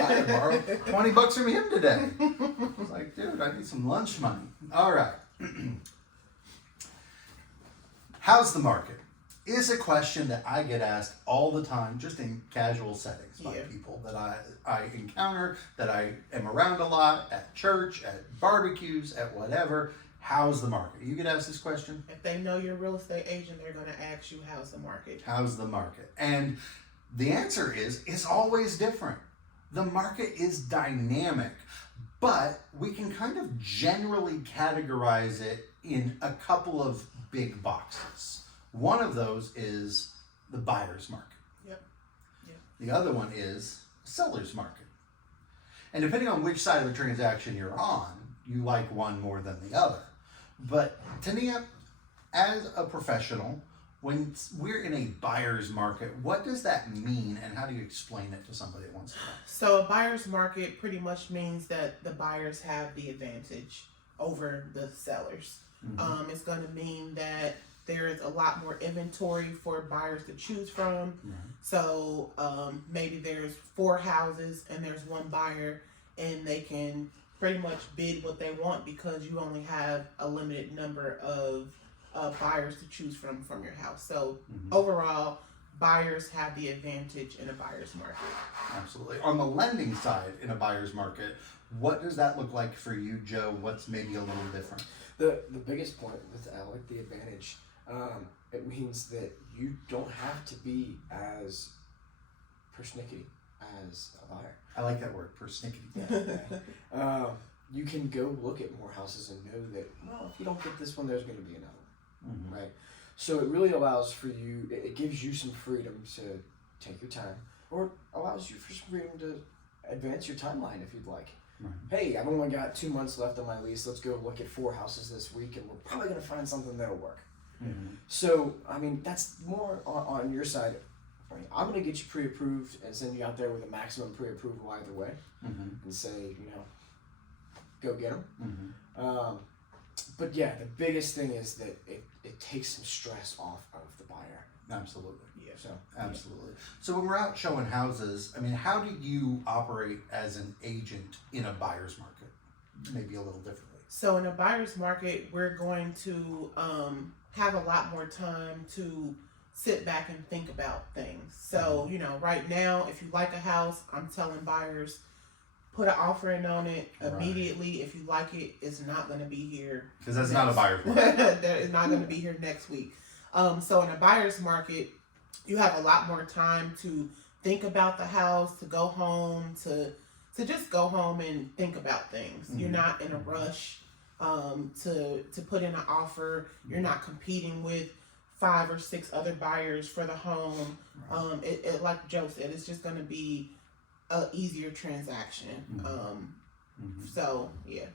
had to borrow $20 from him today. I was like, dude, I need some lunch money. All right. How's the market? Is a question that I get asked all the time, just in casual settings by people that I encounter, that I am around a lot, at church, at barbecues, at whatever. How's the market? You get asked this question? If they know you're a real estate agent, they're going to ask you, how's the market? How's the market? And the answer is, it's always different. The market is dynamic, but we can kind of generally categorize it in a couple of big boxes. One of those is the buyer's market. Yep. The other one is seller's market. And depending on which side of the transaction you're on, you like one more than the other. But Tenia, as a professional, when we're in a buyer's market, what does that mean and how do you explain it to somebody that wants to know? So a buyer's market pretty much means that the buyers have the advantage over the sellers. Mm-hmm. It's going to mean that there's a lot more inventory for buyers to choose from. Mm-hmm. So maybe there's 4 houses and there's one buyer, and they can pretty much bid what they want because you only have a limited number of buyers to choose from your house. So overall, buyers have the advantage in a buyer's market. Absolutely. On the lending side in a buyer's market, what does that look like for you, Joe? What's maybe a little different? The biggest point with like the advantage, it means that you don't have to be as persnickety as a buyer. I like that word, persnickety. Yeah. You can go look at more houses and know that, well, if you don't get this one, there's going to be another one, right? So it really allows for you, it gives you some freedom to take your time, or allows you for some freedom to advance your timeline if you'd like. Right. Hey, I've only got 2 months left on my lease. Let's go look at 4 houses this week, and we're probably going to find something that'll work. Mm-hmm. So, I mean, that's more on your side. I mean, I'm going to get you pre-approved and send you out there with a maximum pre-approval either way, and say, you know, go get them. But yeah, the biggest thing is that it takes some stress off of the buyer. Absolutely. Yeah. So absolutely. So when we're out showing houses, I mean, how do you operate as an agent in a buyer's market? Maybe a little differently. So in a buyer's market, we're going to have a lot more time to sit back and think about things. So, you know, right now, if you like a house, I'm telling buyers, put an offer in on it immediately. If you like it, it's not going to be here. Because that's not a buyer's market. It's not going to be here next week. So in a buyer's market, you have a lot more time to think about the house, to go home, to just go home and think about things. You're not in a rush to put in an offer. You're not competing with 5 or 6 other buyers for the home. It like Joe said, it's just going to be an easier transaction. So yeah.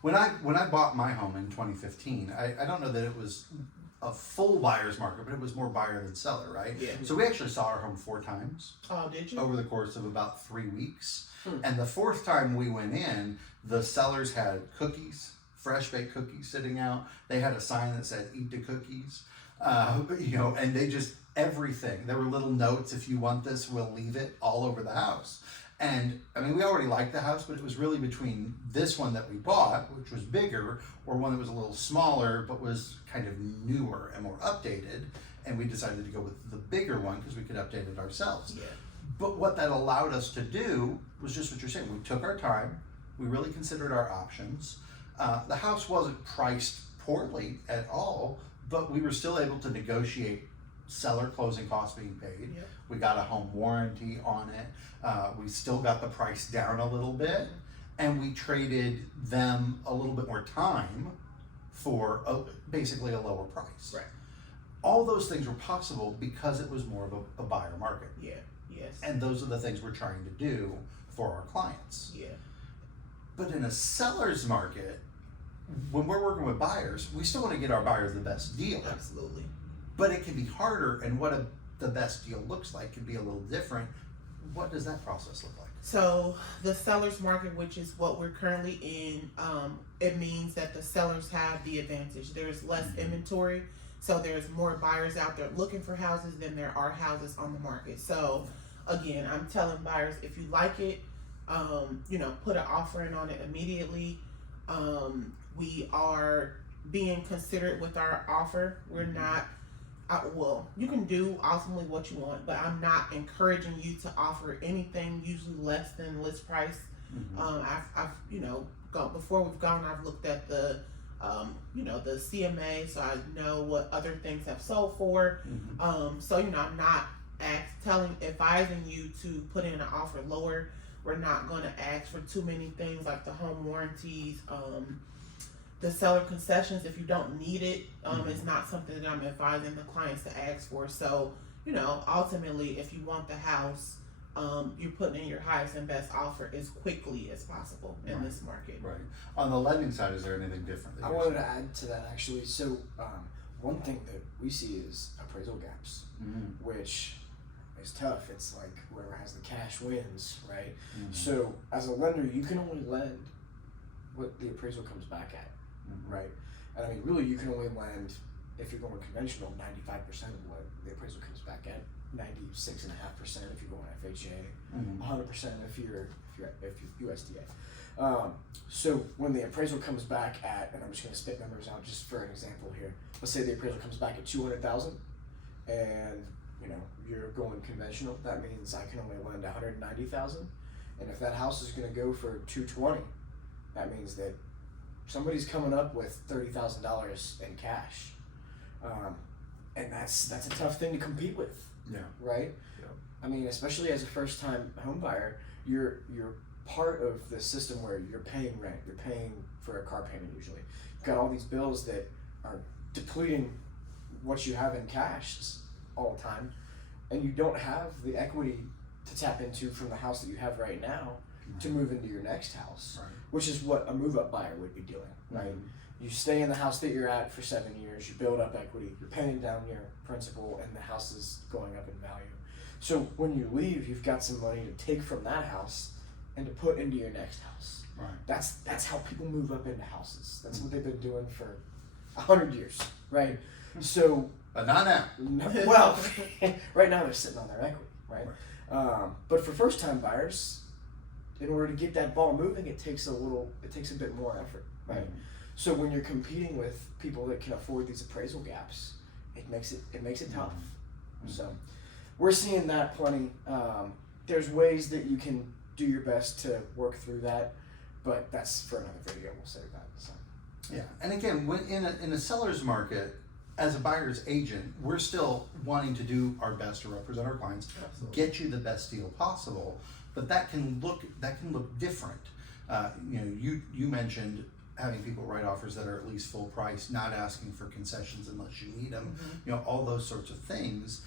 When I bought my home in 2015, I don't know that it was a full buyer's market, but it was more buyer than seller, right? Yeah. So we actually saw our home 4 times. Oh, did you? Over the course of about 3 weeks. And the 4th time we went in, the sellers had cookies, fresh baked cookies sitting out. They had a sign that said "Eat the cookies," you know, and they just everything. There were little notes: "If you want this, we'll leave it," all over the house. And I mean, we already liked the house, but it was really between this one that we bought, which was bigger, or one that was a little smaller, but was kind of newer and more updated. And we decided to go with the bigger one because we could update it ourselves. Yeah. But what that allowed us to do was just what you're saying. We took our time. We really considered our options. The house wasn't priced poorly at all, but we were still able to negotiate seller closing costs being paid. Yep. We got a home warranty on it. We still got the price down a little bit, and we traded them a little bit more time for basically a lower price. Right. All those things were possible because it was more of a buyer market. Yeah. Yes. And those are the things we're trying to do for our clients. Yeah. But in a seller's market, when we're working with buyers, we still want to get our buyers the best deal. Absolutely. But it can be harder, and what the best deal looks like can be a little different. What does that process look like? So the seller's market, which is what we're currently in, it means that the sellers have the advantage. There's less inventory, so there's more buyers out there looking for houses than there are houses on the market. So again, I'm telling buyers, if you like it, put an offer in on it immediately. We are being considerate with our offer. We're not, you can do ultimately what you want, but I'm not encouraging you to offer anything usually less than list price. I've before we've gone, I've looked at the the CMA, so I know what other things have sold for. So I'm not advising you to put in an offer lower. We're not going to ask for too many things like the home warranties, the seller concessions. If you don't need it, it's not something that I'm advising the clients to ask for. So ultimately, if you want the house, you're putting in your highest and best offer as quickly as possible in this market. Right. On the lending side, is there anything different? I wanted to add to that actually. So one thing that we see is appraisal gaps, which is tough. It's like whoever has the cash wins, right? So as a lender, you can only lend what the appraisal comes back at, right? And I mean, really, you can only lend, if you're going conventional, 95% of what the appraisal comes back at. 96.5% if you're going FHA, 100% if you're USDA. So when the appraisal comes back at, and I'm just going to spit numbers out just for an example here. Let's say the appraisal comes back at 200,000, and you're going conventional. That means I can only lend 190,000, and if that house is going to go for 220, that means that somebody's coming up with $30,000 in cash, and that's a tough thing to compete with. Yeah. Right? Yeah. I mean, especially as a first-time home buyer, you're part of the system where you're paying rent, you're paying for a car payment usually. You've got all these bills that are depleting what you have in cash all the time, and you don't have the equity to tap into from the house that you have right now to move into your next house, which is what a move-up buyer would be doing, right? You stay in the house that you're at for 7 years, you build up equity, you're paying down your principal, and the house is going up in value. So when you leave, you've got some money to take from that house and to put into your next house. Right. That's how people move up into houses. That's what they've been doing for 100 years, right? So, but not now. Well, right now they're sitting on their equity, right? But for first-time buyers, in order to get that ball moving, it takes a bit more effort, right? So when you're competing with people that can afford these appraisal gaps, it makes it tough. So we're seeing that plenty. There's ways that you can do your best to work through that, but that's for another video. We'll save that. So. Yeah, and again, when in a seller's market, as a buyer's agent, we're still wanting to do our best to represent our clients, get you the best deal possible. But that can look different. You mentioned having people write offers that are at least full price, not asking for concessions unless you need them, all those sorts of things.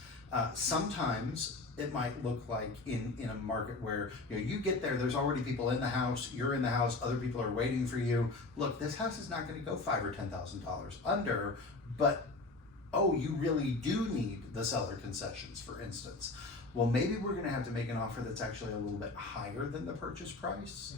Sometimes it might look like in a market where you get there, there's already people in the house, you're in the house, other people are waiting for you. Look, this house is not going to go $5,000 or $10,000 under, but you really do need the seller concessions, for instance. Well, maybe we're going to have to make an offer that's actually a little bit higher than the purchase price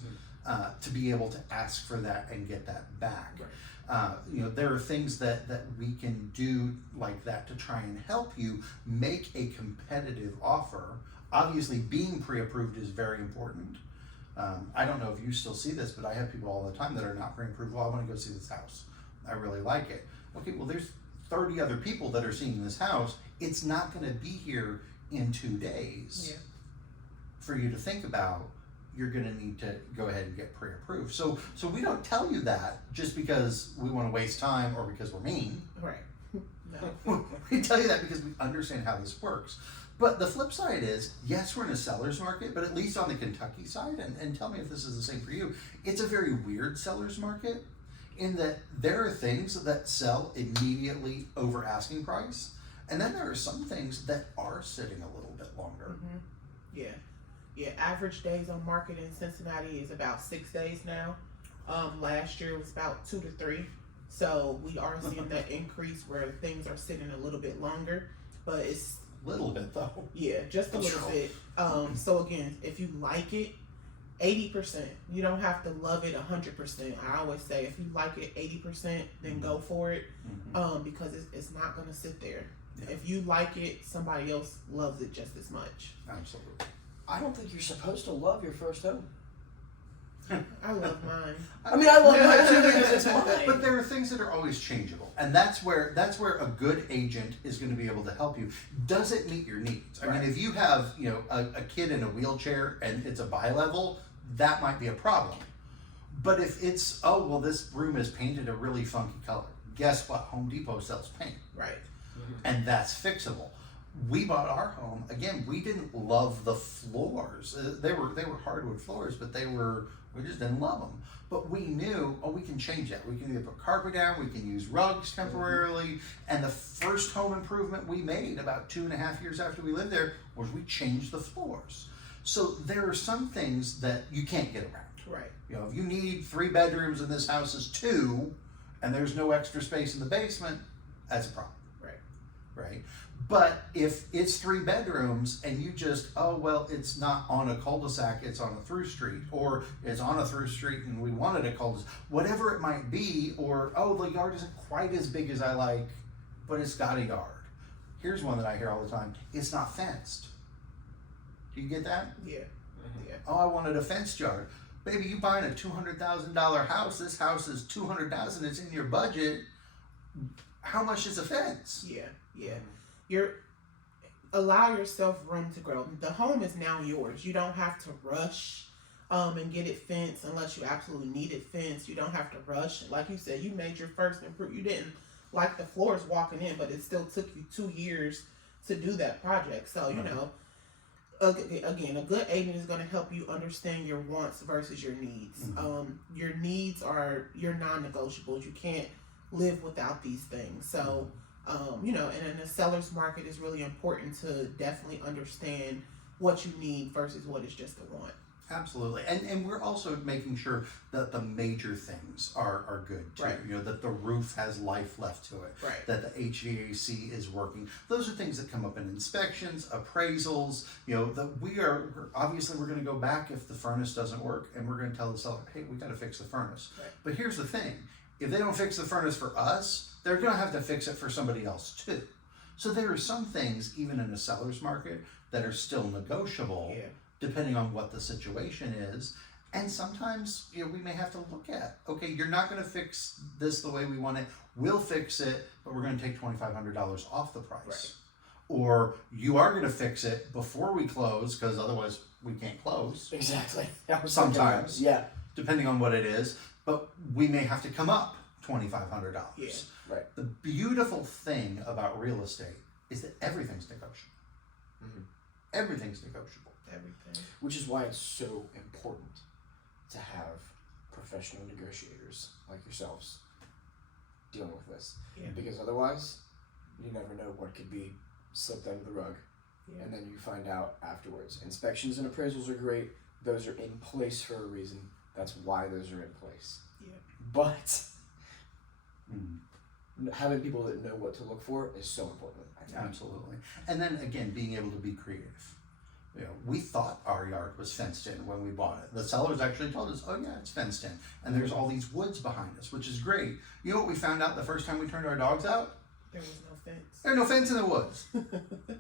to be able to ask for that and get that back. Right. There are things that we can do like that to try and help you make a competitive offer. Obviously, being pre-approved is very important. I don't know if you still see this, but I have people all the time that are not pre-approved. Well, I want to go see this house. I really like it. Okay, well, there's 30 other people that are seeing this house. It's not going to be here in 2 days for you to think about. You're going to need to go ahead and get pre-approved. So we don't tell you that just because we want to waste time or because we're mean. Right. No. We tell you that because we understand how this works. But the flip side is, yes, we're in a seller's market, but at least on the Kentucky side, and tell me if this is the same for you, it's a very weird seller's market in that there are things that sell immediately over asking price. And then there are some things that are sitting a little bit longer. Yeah. Average days on market in Cincinnati is about 6 days now. Last year it was about 2 to 3. So we are seeing that increase where things are sitting a little bit longer, but it's little bit though. Yeah, just a little bit. So again, if you like it, 80%. You don't have to love it 100%. I always say if you like it 80%, then go for it. Because it's not gonna sit there. Yeah. If you like it, somebody else loves it just as much. Absolutely. I don't think you're supposed to love your first home. I love mine. I mean, I love mine too because it's mine. But there are things that are always changeable, and that's where a good agent is going to be able to help you. Does it meet your needs? I mean, if you have a kid in a wheelchair and it's a bi-level, that might be a problem. But if it's this room is painted a really funky color, guess what? Home Depot sells paint, Right. and that's fixable. We bought our home again. We didn't love the floors. They were hardwood floors, but we just didn't love them. But we knew, we can change that. We can either put carpet down, we can use rugs temporarily. And the first home improvement we made about 2.5 years after we lived there was we changed the floors. So there are some things that you can't get around. Right. If you need 3 bedrooms and this house is 2, and there's no extra space in the basement, that's a problem. Right? But if it's 3 bedrooms and you just, it's not on a cul-de-sac, it's on a through street, or it's on a through street and we wanted a cul-de-sac, whatever it might be, or, the yard isn't quite as big as I like, but it's got a yard. Here's one that I hear all the time. It's not fenced. Do you get that? Yeah. Yeah. I wanted a fenced yard. Baby, you buying a $200,000 house, this house is $200,000, it's in your budget. How much is a fence? Yeah. Allow yourself room to grow. The home is now yours. You don't have to rush and get it fenced unless you absolutely need it fenced. You don't have to rush. Like you said, you made your first improvement. You didn't like the floors walking in, but it still took you 2 years to do that project. So, again, a good agent is going to help you understand your wants versus your needs. Your needs are your non-negotiables. You can't live without these things. So, and in the seller's market, it's really important to definitely understand what you need versus what is just a want. Absolutely. And we're also making sure that the major things are good too. Right. That the roof has life left to it. Right. That the HVAC is working. Those are things that come up in inspections, appraisals, that we're going to go back if the furnace doesn't work, and we're going to tell the seller, hey, we got to fix the furnace. Right. But here's the thing. If they don't fix the furnace for us, they're going to have to fix it for somebody else too. So there are some things, even in a seller's market, that are still negotiable. Yeah. Depending on what the situation is. And sometimes, we may have to look at, okay, you're not going to fix this the way we want it. We'll fix it, but we're going to take $2,500 off the price. Right. Or you are going to fix it before we close, because otherwise we can't close. Exactly. Sometimes. Yeah. Depending on what it is. But we may have to come up $2,500. Yeah. Right. The beautiful thing about real estate is that everything's negotiable. Everything's negotiable. Everything. Which is why it's so important to have professional negotiators like yourselves dealing with this. Yeah. Because otherwise, you never know what could be slipped under the rug. Yeah. And then you find out afterwards. Inspections and appraisals are great. Those are in place for a reason. That's why those are in place. Yeah. But having people that know what to look for is so important, I think. Absolutely. And then again, being able to be creative. We thought our yard was fenced in when we bought it. The sellers actually told us, it's fenced in. And there's all these woods behind us, which is great. You know what we found out the first time we turned our dogs out? There was no fence. There's no fence in the woods.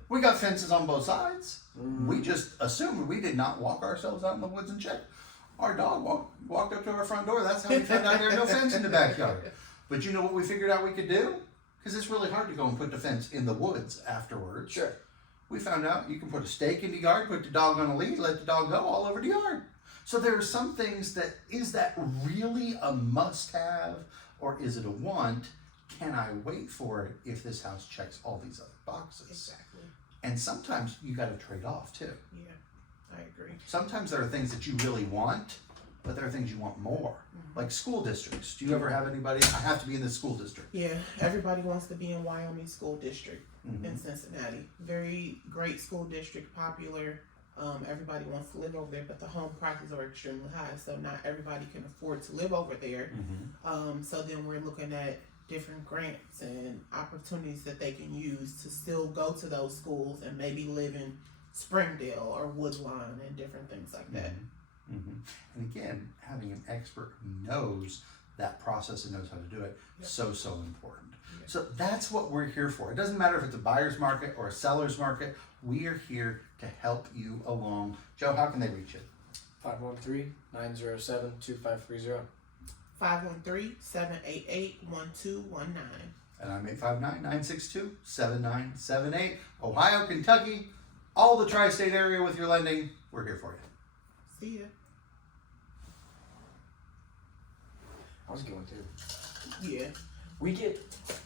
We got fences on both sides. We just assumed, we did not walk ourselves out in the woods and check. Our dog walked up to our front door. That's how we found out there was no fence in the backyard. But you know what we figured out we could do? Because it's really hard to go and put the fence in the woods afterwards. Sure. We found out you can put a stake in the yard, put the dog on a lead, let the dog go all over the yard. So there are some things is that really a must-have, or is it a want? Can I wait for it if this house checks all these other boxes? Exactly. And sometimes you got to trade off too. Yeah, I agree. Sometimes there are things that you really want, but there are things you want more. Like school districts. Do you ever have anybody, I have to be in this school district? Yeah, everybody wants to be in Wyoming School District in Cincinnati. Very great school district, popular. Everybody wants to live over there, but the home prices are extremely high, so not everybody can afford to live over there. So then we're looking at different grants and opportunities that they can use to still go to those schools and maybe live in Springdale or Woodlawn and different things like that. And again, having an expert who knows that process and knows how to do it, so important. So that's what we're here for. It doesn't matter if it's a buyer's market or a seller's market. We are here to help you along. Joe, how can they reach you? 513-907-2530. 513-788-1219. And I'm 859-962-7978. Ohio, Kentucky, all the tri-state area with your lending. We're here for you. See ya. I was going to. Yeah. We get